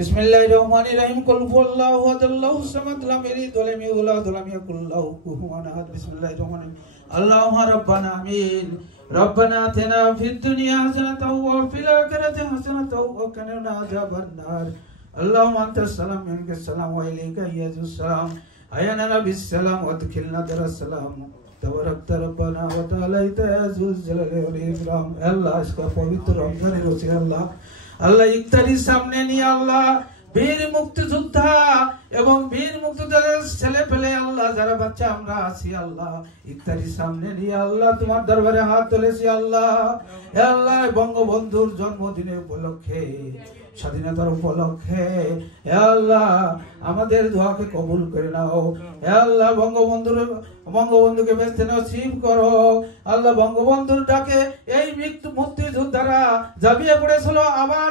बिस्मिल्लाहिर्रहमानिर्रहीम कुल हुवल्लाहु अहद अल्लाहुस समद लम यलिद व लम यूलद व लम यकुल लहु कुफुवन अहद बिस्मिल्लाहिर्रहमानिर्रहीम अल्लाहुम्मा रब्बना आमीन रब्बना आतिना फिद दुनिया हसनतन व फिल आखिरति हसनतन व क़िना अज़ाबन नार अल्लाहुम्मा अंतस सलाम मिनकस सलाम व इलैका यजुस सलाम अयना नबिस सलाम व अदखिलना दरस सलाम तबरकत रब्बना व तआलाइता या जुल जलाली वल इकराम। अल्लाह इसका पवित्र रमजान रोज़े अल्लाह আল্লাহ ইফতারির সামনে নিয়ে আল্লাহ বীর মুক্তিযোদ্ধা এবং বীর মুক্তিযোদ্ধাদের ছেলে পেলে আল্লাহ যারা বাচ্চা আমরা আছি আল্লাহ ইফতারির সামনে নিয়ে আল্লাহ তোমার দরবারে হাত তুলেছি আল্লাহ। হে আল্লাহ বঙ্গবন্ধুর জন্মদিনের উপলক্ষে স্বাধীনতার উপলক্ষে হে আল্লাহ আমাদের দোয়াকে কবুল করে নাও। হে আল্লাহ বঙ্গবন্ধুকে বেঁচে নসিব করো আল্লাহ। বঙ্গবন্ধুর ডাকে এই মুক্তিযোদ্ধারা ঝাঁপিয়ে পড়েছিল আবার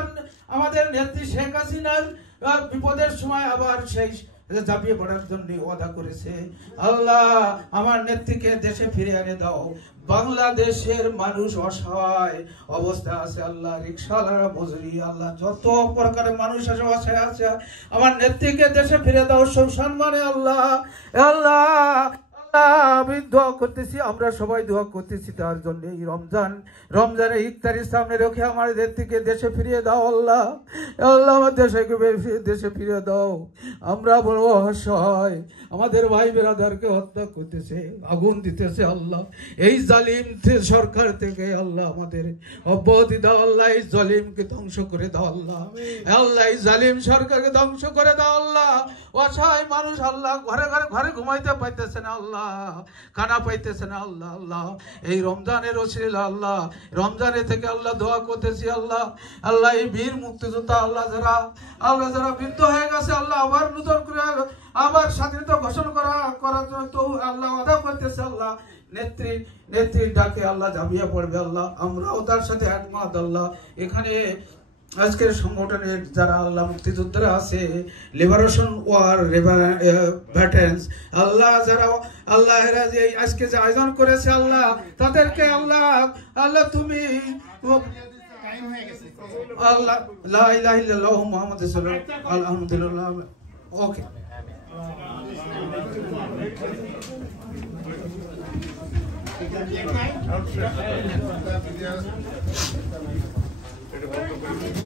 আমাদের নেত্রী শেখ হাসিনার বিপদের সময় আবার সেই ঝাঁপিয়ে পড়ার জন্য ওয়াদা করেছে। আল্লাহ আমার নেত্রীকে দেশে ফিরে এনে দাও। বাংলাদেশের মানুষ অসহায় অবস্থা আছে আল্লাহ, রিকশাওয়ালারা মজুরি আল্লাহ যত প্রকারের মানুষ আছে অসহায় আছে, আমার নেত্রীকে দেশে ফিরে দাও সম্মানে আল্লাহ। আল্লাহ আমি দোয়া করতেছি, আমরা সবাই দোয়া করতেছি তার জন্য এই রমজানের ইফতারির সামনে রেখে আমার নেত্রীকে দেশে ফিরিয়ে দাও আল্লাহ। আল্লাহ আমার দেশে ফিরিয়ে দাও। আমরা বড় অসহায়, আমাদের ভাই বেরাদারকে হত্যা করতেছে, আগুন দিতেছে আল্লাহ। এই জালিম সরকার থেকে আল্লাহ আমাদের অব্যাহতি দাও আল্লাহ। এই জালিমকে ধ্বংস করে দাও আল্লাহ। আল্লাহ এই জালিম সরকারকে ধ্বংস করে দাও আল্লাহ। অসহায় মানুষ আল্লাহ ঘরে ঘুমাইতে পাইতেছে না আল্লাহ, খানা পাইতেছে না আল্লাহ। আল্লাহ এই রমজানের ওসিলা আল্লাহ, রমজানের থেকে আল্লাহ দোয়া করতেছি আল্লাহ। আল্লাহ এই বীর মুক্তিযোদ্ধা আল্লাহ যারা বৃদ্ধ হয়ে গেছে আল্লাহ আবার নতুন করে আবার স্বাধীনতা ঘোষণা করার জন্য তো আল্লাহ ওয়াদা করতেছে আল্লাহ। নেত্রীর ডাকে আল্লাহ ঝাঁপিয়ে পড়বে আল্লাহ, আমরাও তার সাথে একমত আল্লাহ। এখানে আজকের সংগঠনের যারা আল্লাহ মুক্তিযোদ্ধারা আছে, লিবারেশন ওয়ার ভেটারেন্স আল্লাহ যারা আল্লাহ এরা যে আজকে যে আয়োজন করেছে আল্লাহ তাদেরকে আল্লাহ তুমি আল্লাহ লা ইলাহা ইল্লাল্লাহ মুহাম্মাদুর রাসূলুল্লাহ আলহামদুলিল্লাহ। ওকে